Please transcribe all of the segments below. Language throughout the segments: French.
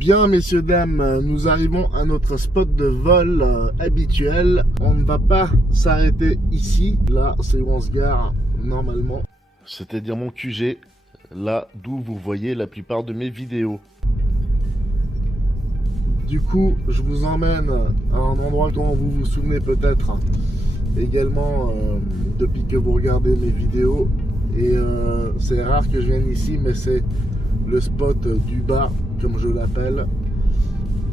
Bien, messieurs, dames, nous arrivons à notre spot de vol habituel. On ne va pas s'arrêter ici. Là, c'est où on se gare normalement. C'est-à-dire mon QG, là d'où vous voyez la plupart de mes vidéos. Du coup, je vous emmène à un endroit dont vous vous souvenez peut-être également depuis que vous regardez mes vidéos. Et c'est rare que je vienne ici, mais c'est le spot du bas, comme je l'appelle.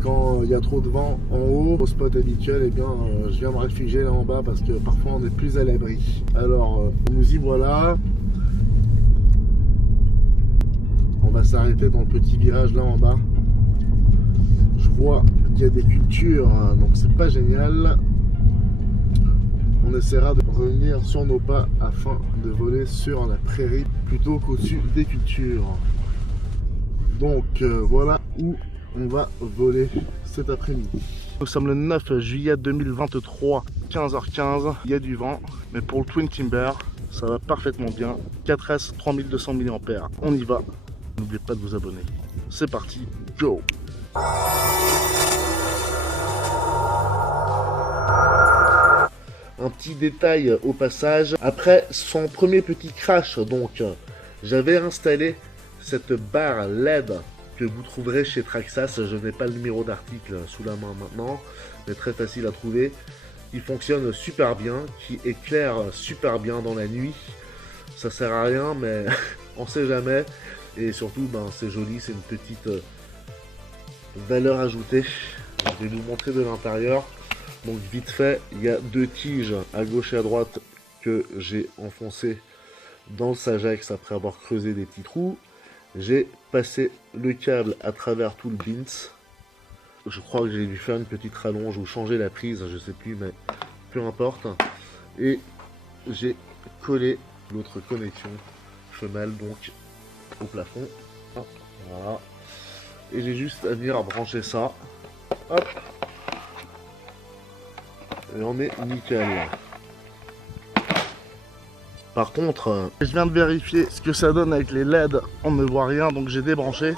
Quand il y a trop de vent en haut, au spot habituel, eh bien, je viens me réfugier là en bas parce que parfois on est plus à l'abri. Alors, nous y voilà. On va s'arrêter dans le petit virage là en bas. Je vois qu'il y a des cultures, hein, donc c'est pas génial. On essaiera de revenir sur nos pas afin de voler sur la prairie plutôt qu'au-dessus des cultures. Donc voilà où on va voler cet après-midi. Nous sommes le 9 juillet 2023, 15h15. Il y a du vent, mais pour le Twin Timber, ça va parfaitement bien. 4S 3200 mAh. On y va. N'oubliez pas de vous abonner. C'est parti, go! Un petit détail au passage, après son premier petit crash, donc j'avais installé cette barre LED que vous trouverez chez Traxxas. Je n'ai pas le numéro d'article sous la main maintenant, mais très facile à trouver. Il fonctionne super bien, qui éclaire super bien dans la nuit. Ça sert à rien, mais on sait jamais. Et surtout, ben, c'est joli, c'est une petite valeur ajoutée. Je vais vous montrer de l'intérieur. Donc vite fait, il y a deux tiges à gauche et à droite que j'ai enfoncées dans le Sagex après avoir creusé des petits trous. J'ai passé le câble à travers tout le bins. Je crois que j'ai dû faire une petite rallonge ou changer la prise, je sais plus, mais peu importe. Et j'ai collé l'autre connexion femelle donc au plafond. Voilà. Et j'ai juste à venir brancher ça. Hop. Et on est nickel. Par contre, je viens de vérifier ce que ça donne avec les LED. On ne voit rien, donc j'ai débranché.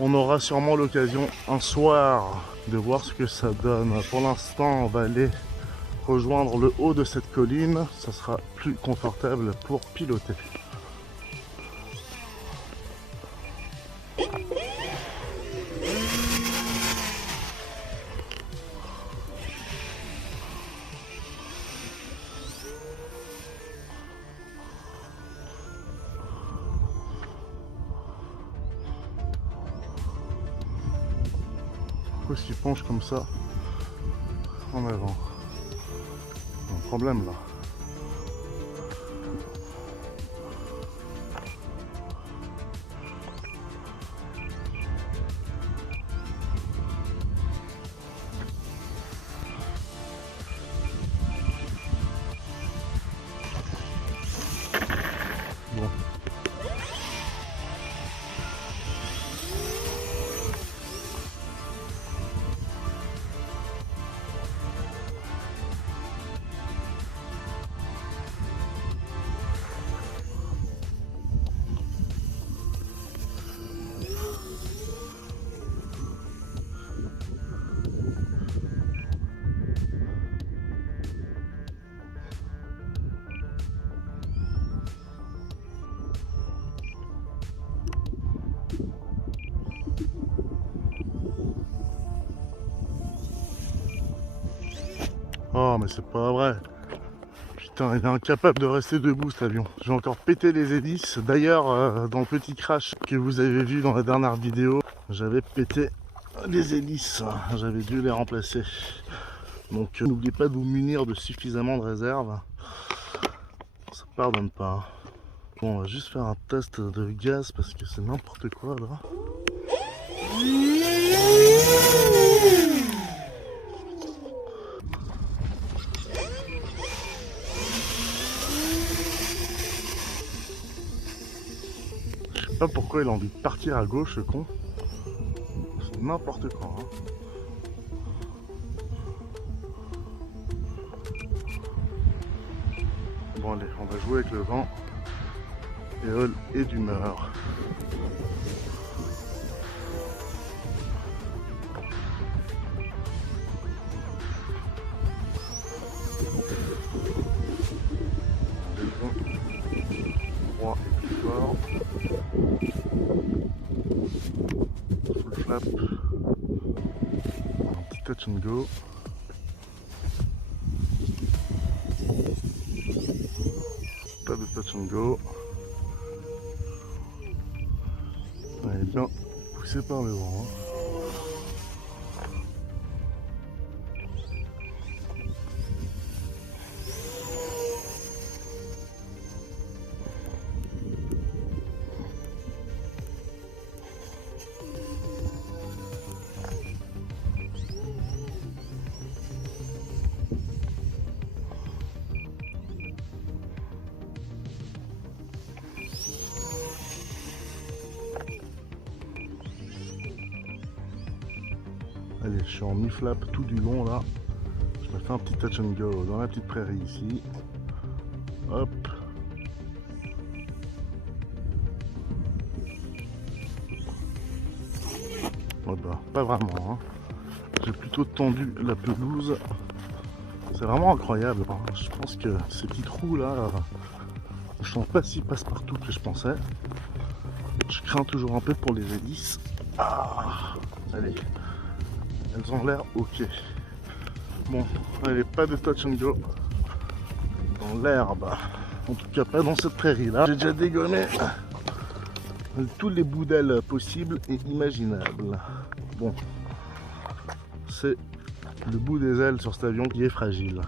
On aura sûrement l'occasion un soir de voir ce que ça donne. Pour l'instant, on va aller rejoindre le haut de cette colline. Ça sera plus confortable pour piloter. Pourquoi est-ce qu'il penche comme ça en avant? Il y a un problème là. Bon. Oh mais c'est pas vrai. Putain, il est incapable de rester debout cet avion. J'ai encore pété les hélices. D'ailleurs, dans le petit crash que vous avez vu dans la dernière vidéo, j'avais pété les hélices. J'avais dû les remplacer. Donc n'oubliez pas de vous munir de suffisamment de réserve. Ça pardonne pas. Bon, on va juste faire un test de gaz parce que c'est n'importe quoi là. Je sais pas pourquoi il a envie de partir à gauche, ce con. C'est n'importe quoi. Hein. Bon allez, on va jouer avec le vent. Et d'humeur. flap. Un petit touch and go. Pas de touch and go. Elle est bien poussée par le vent. Allez, je suis en mi-flap tout du long là. Je me fais un petit touch and go dans la petite prairie ici. Hop. Oh bah, pas vraiment. Hein. J'ai plutôt tendu la pelouse. C'est vraiment incroyable. Hein. Je pense que ces petits trous là ne sont pas si passe-partout que je pensais. Je crains toujours un peu pour les hélices. Ah, allez. Elles ont l'air ok. Bon, allez, pas de touch and go dans l'herbe. En tout cas, pas dans cette prairie là. J'ai déjà dégommé tous les bouts d'ailes possibles et imaginables. Bon, c'est le bout des ailes sur cet avion qui est fragile.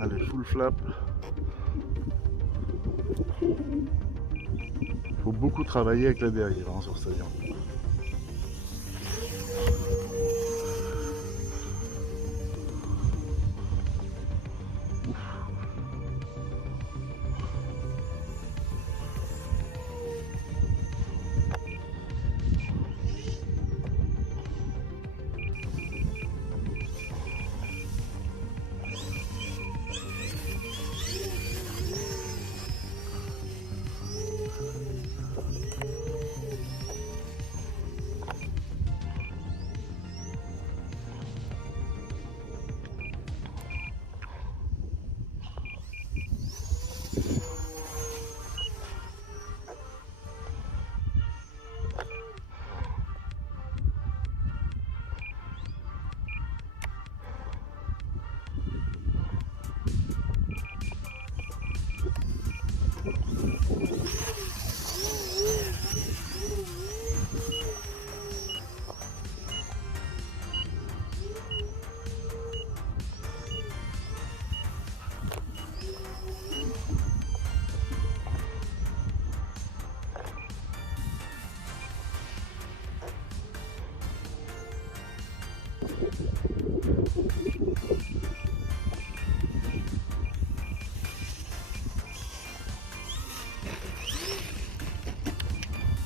Allez, full flap. Faut beaucoup travailler avec la dérive hein, sur cet avion.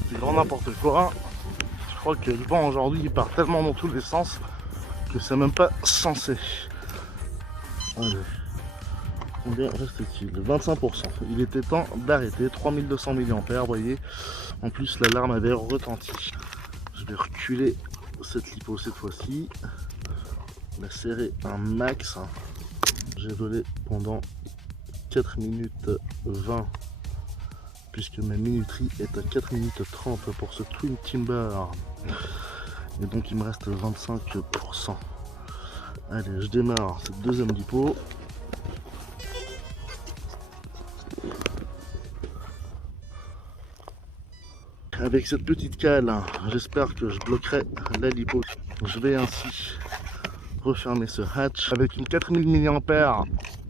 C'est grand n'importe quoi. Je crois que le vent aujourd'hui il part tellement dans tous les sens que c'est même pas censé. Allez. Combien reste-t-il? 25%. Il était temps d'arrêter. 3200 mAh, vous voyez. En plus l'alarme avait retenti. Je vais reculer cette lipo cette fois-ci. La serrer un max. J'ai volé pendant 4 minutes 20 puisque ma minuterie est à 4 minutes 30 pour ce Twin Timber. Et donc il me reste 25%. Allez, je démarre cette deuxième lipo. Avec cette petite cale, j'espère que je bloquerai la lipo. Je vais ainsi refermer ce hatch. Avec une 4000 mAh,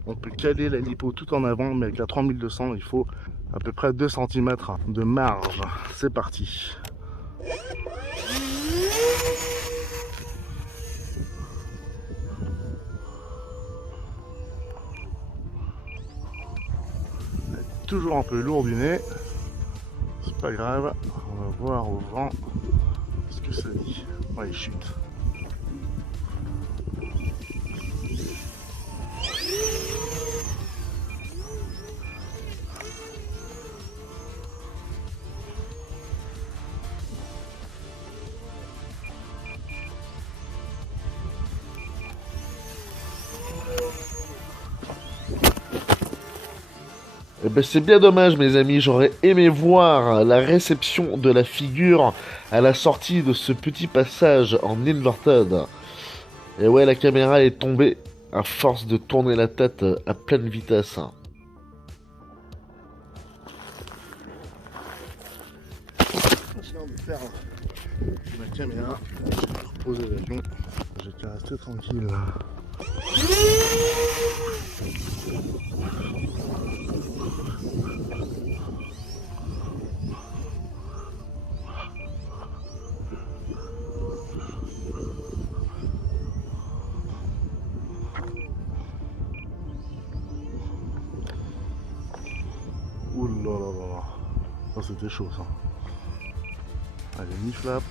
on peut caler la lipo tout en avant, mais avec la 3200, il faut à peu près 2 cm de marge. C'est parti. Toujours un peu lourd du nez. C'est pas grave, on va voir au vent ce que ça dit. Ouais, il chute. Eh ben, c'est bien dommage, mes amis. J'aurais aimé voir la réception de la figure à la sortie de ce petit passage en inverted. Et ouais, la caméra est tombée à force de tourner la tête à pleine vitesse. Sinon, on va faire ma caméra, reposer l'avion. J'ai qu'à rester tranquille. Ouh là là là. Ça c'était chaud ça. Allez, mi-flap.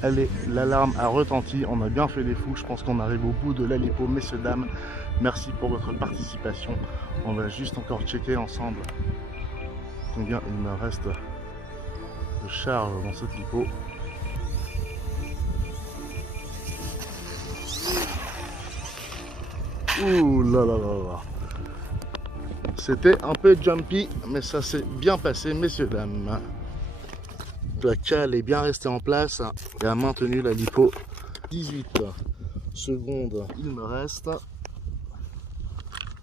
Allez, l'alarme a retenti, on a bien fait les fous, je pense qu'on arrive au bout de l'Alipo, messieurs, dames. Merci pour votre participation. On va juste encore checker ensemble combien il me reste de charge dans cette lipo. Ouh là là là là. C'était un peu jumpy, mais ça s'est bien passé, messieurs, dames. La cale est bien restée en place et a maintenu la lipo. 18 secondes, il me reste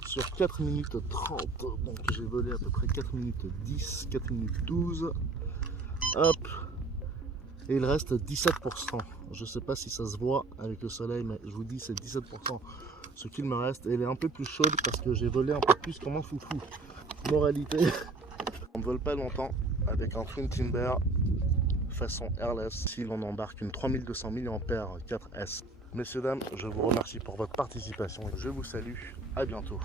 sur 4 minutes 30. Donc j'ai volé à peu près 4 minutes 10, 4 minutes 12. Hop. Et il reste 17%. Je sais pas si ça se voit avec le soleil, mais je vous dis c'est 17% ce qu'il me reste. Et elle est un peu plus chaude parce que j'ai volé un peu plus comme un foufou. Moralité, on ne vole pas longtemps avec un Twin Timber façon airless si l'on embarque une 3200 mAh 4S. Messieurs, dames, je vous remercie pour votre participation. Je vous salue. À bientôt.